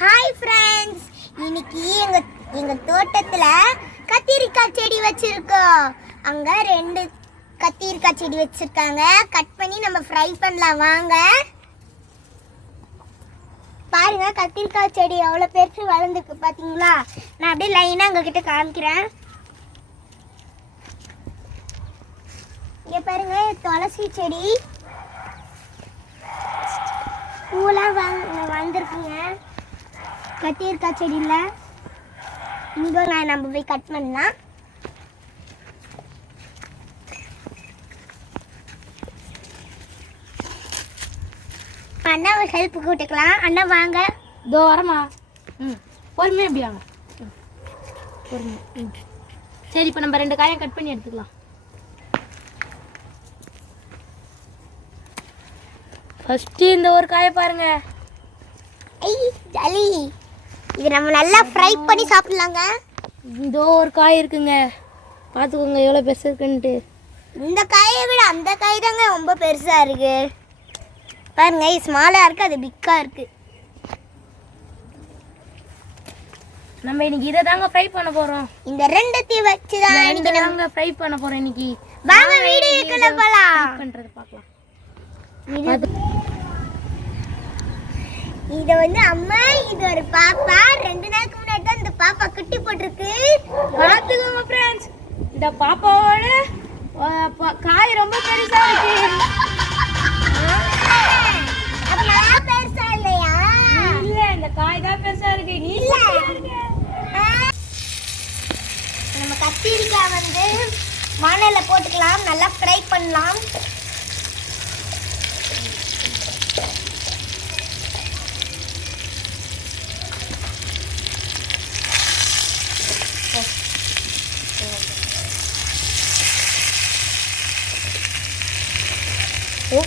Hi friends, இன்னைக்கு எங்க தோட்டத்துல கத்திரிக்காய் செடி வச்சிருக்கோம். அங்க 2 கத்திரிக்காய் செடி வச்சிருக்காங்க. கட் பண்ணி நம்ம ஃப்ரை பண்ணலாம் வாங்க. பாருங்க கத்திரிக்காய் செடி எவ்வளவு பெருசு வளர்ந்துருக்கு பாத்தீங்களா? நான் அப்படியே லைனா உங்ககிட்ட காமிக்கிறேன். இங்க பாருங்க துளசி செடி பூலாம் வந்திருக்குங்க. கத்திரிக்காய் செடியில் இங்கே நம்ம போய் கட் பண்ணலாம். அண்ணா ஒரு ஹெல்ப் கூட்டுக்கலாம். அண்ணா வாங்க. இதோ வரமா. பொறுமையாக எப்படி வாங்க. பொறுமை. சரி, இப்போ நம்ம 2 காயம் கட் பண்ணி எடுத்துக்கலாம். ஃபர்ஸ்ட் இந்த ஒரு காயை பாருங்க. ஜலி, இது நம்ம நல்லா ஃப்ரை பண்ணி சாப்பிடலாங்க. இந்த ஒரு காய் இருக்குங்க, பார்த்துக்கோங்க எவ்வளோ பெருசு இருக்குன்ட்டு. இந்த காயை விட அந்த காய் தாங்க ரொம்ப பெருசா இருக்கு. பாருங்க, இது ஸ்மாலா இருக்கு, அது பிக்கா இருக்கு. நம்ம இன்னைக்கு இதை தாங்க ஃப்ரை பண்ண போறோம். இந்த 2 வச்சு தான் இன்னைக்கு நாங்க ஃப்ரை பண்ண போறோம். இன்னைக்கு வாங்க வீடியோக்குள்ள போலாம். பண்றது பார்க்கலாம். இது வந்து அம்மா, இது ஒரு பாப்பா. 2 நாளுக்கு முன்னாடி தான் இந்த பாப்பா குட்டி போட்டிருக்கு. பார்த்துக்கோங்க ஃப்ரெண்ட்ஸ், இந்த பாப்பாவோட காய் ரொம்ப பெருசா இருக்கு. அப்ப பெருசா இல்லையா? இல்ல, இந்த காய் தான் பெருசா இருக்கு. நீ நம்ம கத்திரிக்காய் வந்து வானல்ல போட்டுக்கலாம், நல்லா ஃப்ரை பண்ணலாம். ஓ,